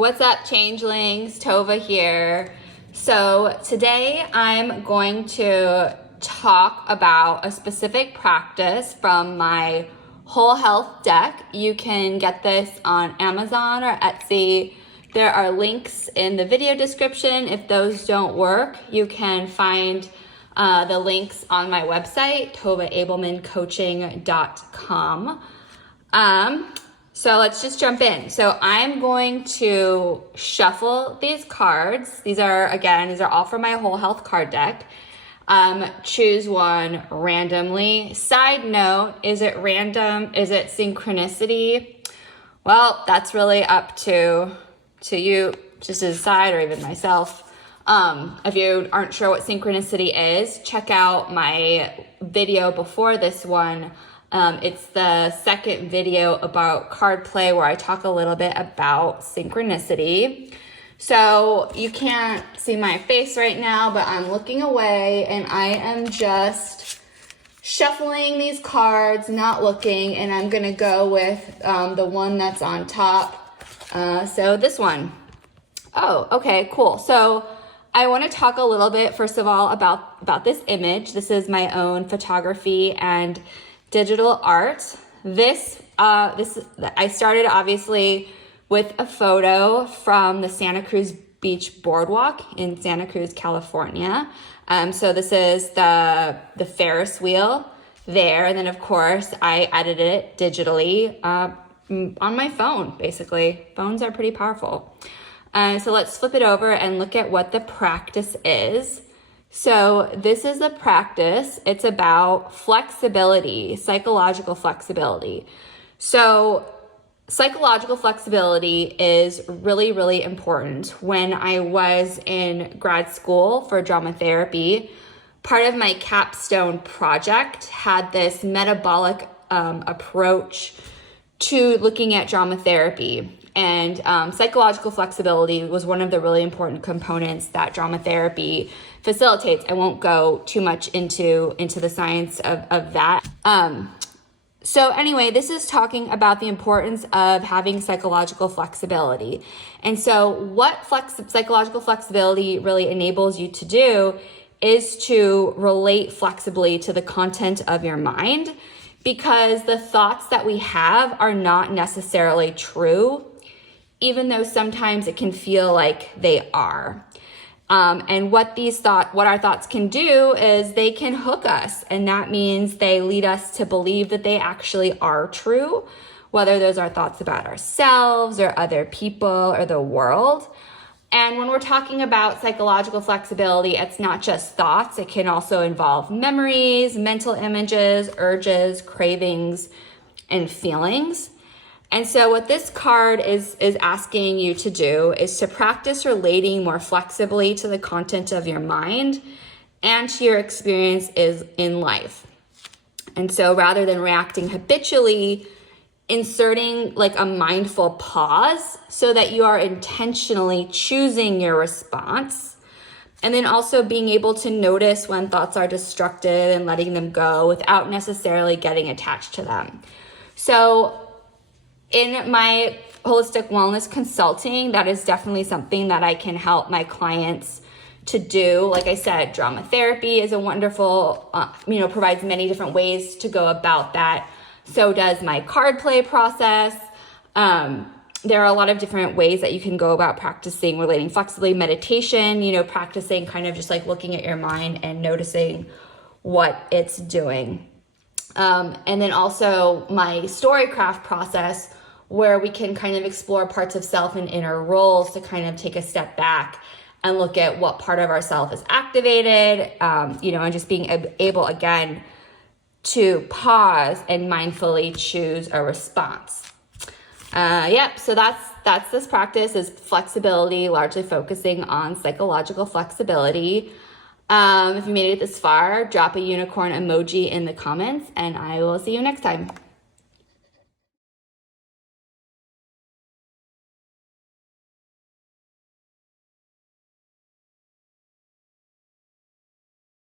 What's up, Changelings? Tova here. So today I'm going to talk about a specific practice from my whole health deck. You can get this on Amazon or Etsy. There are links in the video description. If those don't work, you can find the links on my website, tovaabelmancoaching.com. So let's just jump in. So I'm going to shuffle these cards. These are all from my whole health card deck. Choose one randomly. Side note, is it random? Is it synchronicity? Well, that's really up to you just to decide, or even myself. If you aren't sure what synchronicity is, check out my video before this one. It's the second video about card play where I talk a little bit about synchronicity. So you can't see my face right now, but I'm looking away and I am just shuffling these cards, not looking, and I'm gonna go with the one that's on top. So this one. Oh, okay, cool. So I want to talk a little bit, first of all, about this image. This is my own photography and digital art. I started obviously with a photo from the Santa Cruz Beach Boardwalk in Santa Cruz, California. So this is the Ferris wheel there, and then of course I edited it digitally on my phone. Basically, phones are pretty powerful. So let's flip it over and look at what the practice is. So this is the practice. It's about flexibility, psychological flexibility. So psychological flexibility is really, really important. When I was in grad school for drama therapy, part of my capstone project had this metabolic approach to looking at drama therapy. And psychological flexibility was one of the really important components that drama therapy facilitates. I won't go too much into the science of that. So anyway, this is talking about the importance of having psychological flexibility. And so what psychological flexibility really enables you to do is to relate flexibly to the content of your mind, because the thoughts that we have are not necessarily true, even though sometimes it can feel like they are. And what our thoughts can do is they can hook us, and that means they lead us to believe that they actually are true, whether those are thoughts about ourselves or other people or the world. And when we're talking about psychological flexibility, it's not just thoughts. It can also involve memories, mental images, urges, cravings, and feelings. And so what this card is asking you to do is to practice relating more flexibly to the content of your mind and to your experiences in life. And so rather than reacting habitually, inserting like a mindful pause so that you are intentionally choosing your response. And then also being able to notice when thoughts are destructive and letting them go without necessarily getting attached to them. So in my holistic wellness consulting, that is definitely something that I can help my clients to do. Like I said, drama therapy is a wonderful, provides many different ways to go about that. So does my card play process. There are a lot of different ways that you can go about practicing relating flexibly. Meditation, practicing kind of just like looking at your mind and noticing what it's doing. And then also my storycraft process, where we can kind of explore parts of self and inner roles to kind of take a step back and look at what part of ourself is activated, and just being able, again, to pause and mindfully choose a response. So that's this practice, is flexibility, largely focusing on psychological flexibility. If you made it this far, drop a unicorn emoji in the comments, and I will see you next time.